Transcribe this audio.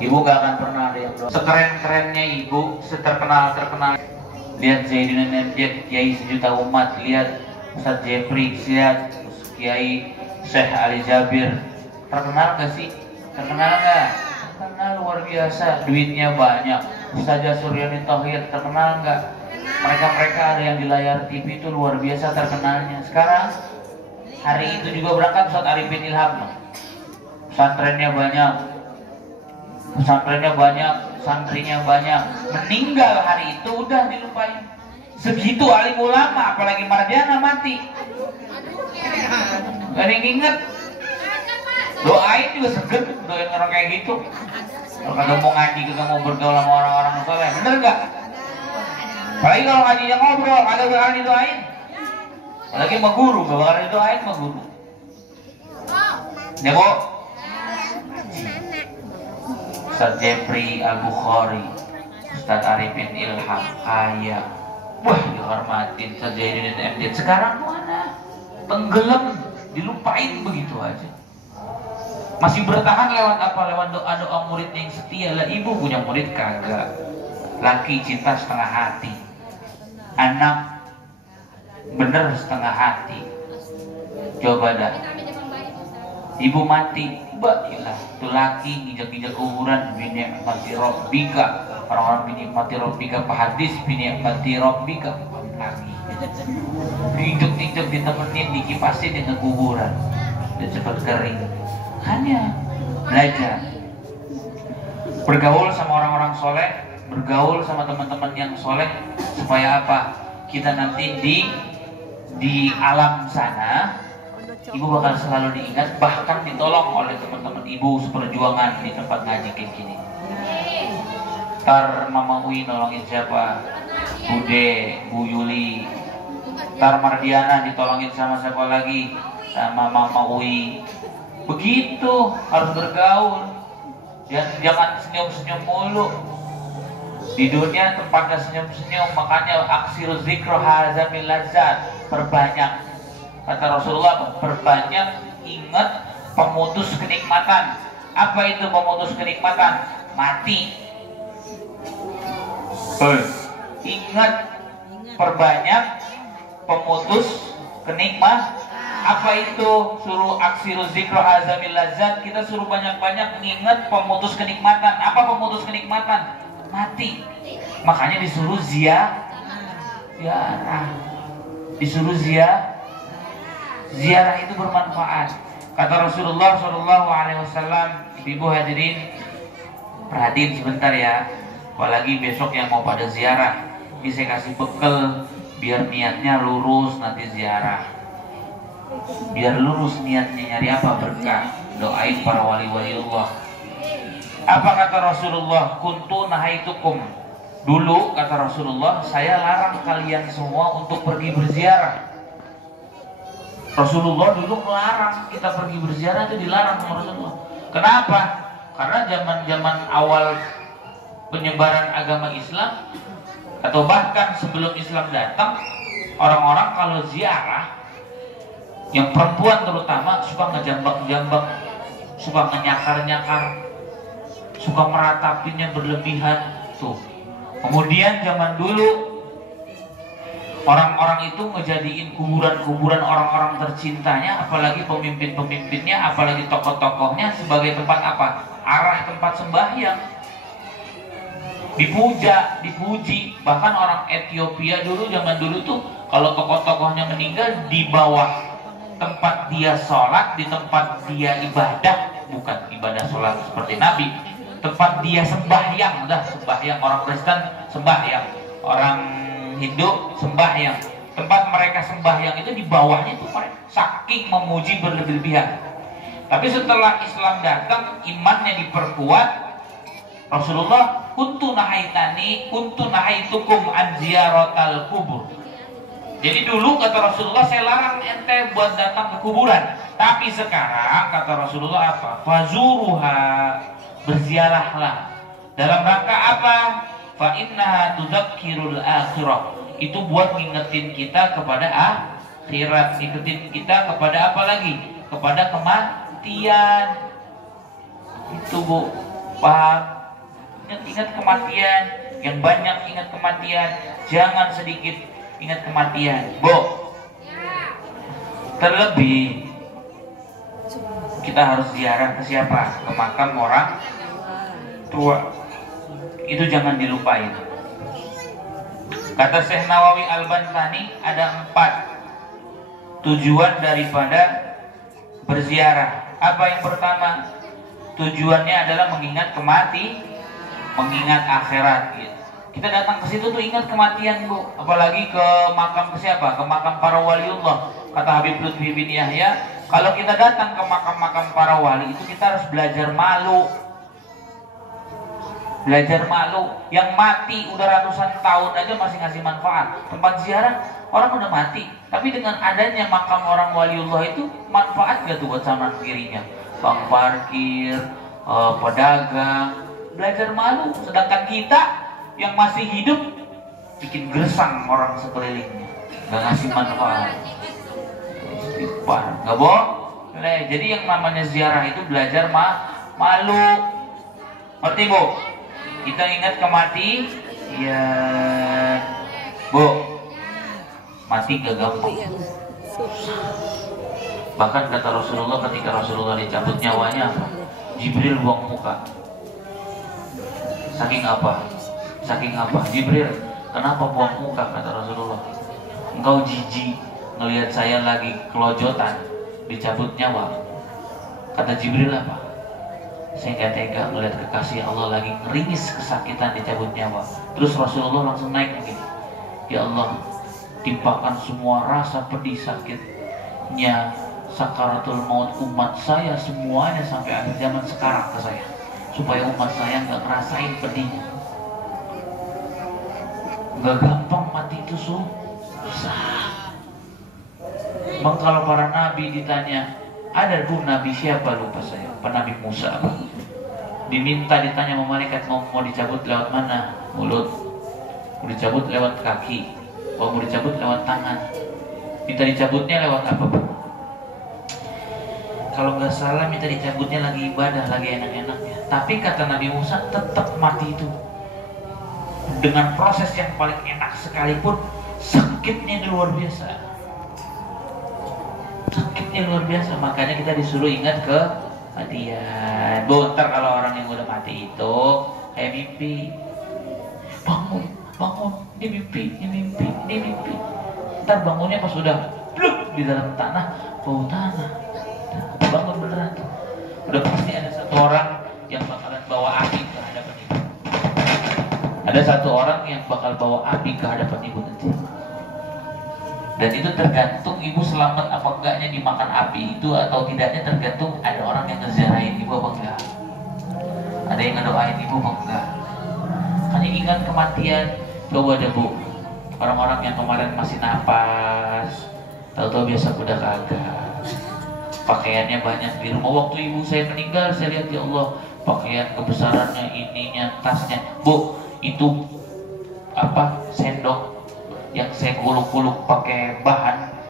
Ibu gak akan pernah ada yang doa sekeren-kerennya ibu, seterkenal-terkenal. Lihat Zaidun Najib, Kiai sejuta umat. Lihat Ustaz Jeffrey, lihat Kiai Syekh Ali Jabir. Terkenal gak sih? Terkenal gak? Terkenal luar biasa, duitnya banyak. Ustazah Suryani Thohir terkenal gak? Mereka-mereka ada yang di layar TV itu luar biasa terkenalnya. Sekarang hari itu juga berangkat Ustaz Arifin Ilham. Pesantrennya banyak, santrinya banyak. Meninggal hari itu udah dilupain. Segitu alim ulama, apalagi Mardiana mati. Gak ada yang inget. Doain juga segen, doain orang kayak gitu. Kalau kagak mau ngaji, kagak mau bergaul sama orang-orang soleh, bener gak? Apalagi kalau ngajinya ngobrol, kagak bakal didoain. Apalagi sama guru, gak bakal didoain sama guru. Ya bu, Ustaz Jeffrey Al-Bukhari, Ustaz Arifin Ilham, kaya, wah dihormatin. Ustaz Zaidun MD. Sekarang mana? Tenggelam, dilupain begitu aja. Masih bertahan lewat apa? Lewat doa-doa murid yang setia. Lah ibu punya murid kagak. Laki cinta setengah hati, anak bener setengah hati. Coba dah, ibu mati, baiklah tuh laki injak-injak kuburan. Bini mati robbika, orang-orang bini mati robbika hadis, bini mati robbika lagi diinjak-injak, ditemenin, dikipasin dengan kuburan dan cepat kering. Hanya belajar bergaul sama orang-orang soleh, bergaul sama teman-teman yang soleh, supaya apa? Kita nanti di alam sana ibu bakal selalu diingat, bahkan ditolong oleh teman-teman ibu seperjuangan di tempat ngaji kayak gini. Ntar Mama Uwi nolongin siapa? Bude, Bu Yuli. Ntar Mardiana ditolongin sama siapa lagi? Sama Mama Uwi. Begitu, harus bergaul. Jangan senyum-senyum mulu. Di dunia tempatnya senyum-senyum, makanya aksiru zikro hazamil lazat. Perbanyak, kata Rasulullah, perbanyak ingat pemutus kenikmatan. Apa itu pemutus kenikmatan? Mati. Ingat, perbanyak pemutus kenikmatan. Apa itu? Suruh aksiru zikro azamil lazat. Kita suruh banyak-banyak mengingat pemutus kenikmatan. Apa pemutus kenikmatan? Mati. Makanya disuruh ziarah. Disuruh ziarah itu bermanfaat. Kata Rasulullah SAW, ibu hadirin, perhatiin sebentar ya. Apalagi besok yang mau pada ziarah, ini saya kasih bekal biar niatnya lurus nanti ziarah. Biar lurus niatnya, nyari apa? Berkah. Doain para wali-wali Allah. Apa kata Rasulullah? Kuntu nahaitukum. Dulu kata Rasulullah, saya larang kalian semua untuk pergi berziarah. Rasulullah dulu melarang kita pergi berziarah, itu dilarang sama Rasulullah. Kenapa? Karena zaman awal penyebaran agama Islam, atau bahkan sebelum Islam datang, orang-orang kalau ziarah, yang perempuan terutama, suka ngejambak-jambak, suka ngenyakar-nyakar, suka meratapinya berlebihan tuh. Kemudian zaman dulu orang-orang itu ngejadiin kuburan-kuburan orang-orang tercintanya, apalagi pemimpin-pemimpinnya, apalagi tokoh-tokohnya, sebagai tempat apa? Arah tempat sembahyang. Dipuja, dipuji. Bahkan orang Ethiopia dulu, zaman dulu tuh, kalau tokoh-tokohnya meninggal, di bawah tempat dia sholat, di tempat dia ibadah, bukan ibadah sholat seperti Nabi, tempat dia sembahyang, sembahyang. Orang Kristen sembahyang, orang Hindu sembahyang. Tempat mereka sembahyang itu di bawahnya itu mereka saking memuji berlebihan. Tapi setelah Islam datang, imannya diperkuat. Rasulullah, kuntu nahaitukum an ziyaratal kubur. Jadi dulu kata Rasulullah, saya larang ente buat datang ke kuburan. Tapi sekarang kata Rasulullah apa? Fazuruha, berziarahlah. Dalam rangka apa? Fa innaha tudzakirul akhirah. Itu buat ngingetin kita kepada akhirat, ngingetin kita kepada apa lagi? Kepada kematian. Itu bu. Paham? Ingat kematian, yang banyak ingat kematian, jangan sedikit ingat kematian. Bu, terlebih kita harus ziarah ke siapa? Ke makam orang tua. Itu jangan dilupain. Kata Syekh Nawawi Al-Bantani, ada 4 tujuan daripada berziarah. Apa yang pertama? Tujuannya adalah mengingat mengingat akhirat. Kita datang ke situ tuh ingat kematian, Bu. Apalagi ke makam ke siapa? Ke makam para waliullah. Kata Habib Lutfi bin Yahya, kalau kita datang ke makam-makam para wali itu kita harus belajar malu. Belajar malu. Yang mati udah ratusan tahun aja masih ngasih manfaat. Tempat ziarah orang udah mati, tapi dengan adanya makam orang waliullah itu manfaat gak tuh buat kanan kirinya? Bang parkir, pedagang, belajar malu. Sedangkan kita yang masih hidup bikin gersang orang sekelilingnya, gak ngasih manfaat. Istighfar, gak bohong. Jadi yang namanya ziarah itu belajar malu. Ngerti, Bu? Kita ingat kematian, Bu. Mati gak gampang. Bahkan kata Rasulullah, ketika Rasulullah dicabut nyawanya, Jibril buang muka. Saking apa? Jibril, kenapa buang muka? Kata Rasulullah, engkau jijik ngelihat saya lagi kelojotan, dicabut nyawa. Kata Jibril apa? Saya gak tega melihat kekasih Allah lagi ngeringis kesakitan, dicabut nyawa. Terus Rasulullah langsung naik begini, ya Allah, timpakan semua rasa pedih sakitnya sakaratul maut umat saya semuanya sampai akhir zaman sekarang ke saya, supaya umat saya nggak ngerasain pedihnya. Nggak gampang mati itu, susah. Bang, kalau para nabi ditanya, ada tuh nabi siapa, lupa saya, apa Nabi Musa apa? Diminta ditanya sama malaikat, mau dicabut lewat mana? Mulut. Mau dicabut lewat kaki. Mau dicabut lewat tangan. Minta dicabutnya lewat apa, Pak? Kalau nggak salah minta dicabutnya lagi ibadah, lagi enak-enaknya. Tapi kata Nabi Musa, tetap mati itu dengan proses yang paling enak sekalipun, sakitnya luar biasa. Sakitnya luar biasa. Makanya kita disuruh ingat kematian. Bu, ntar kalau orang yang udah mati itu kayak mimpi, bangun, ini mimpi. Ntar bangunnya pas udah bluk di dalam tanah, bau tanah. Bangun beneran. Udah pasti ada satu orang yang bakalan bawa api ke hadapan ibu. Ada satu orang yang bakal bawa api ke hadapan ibu nanti. Dan itu tergantung ibu selamat apa enggaknya dimakan api itu, atau tidaknya tergantung ada orang yang ngeziarahin ibu apa enggak, ada yang ngedoain ibu apa enggak. Hanya ingat kematian. Coba deh, Bu, orang-orang yang kemarin masih napas, tahu-tahu besok udah kagak. Pakaiannya banyak di rumah. Waktu ibu saya meninggal, saya lihat, ya Allah, pakaian kebesarannya, ininya, tasnya. Bu, itu apa, sendok yang saya kuluk-kuluk pakai bahan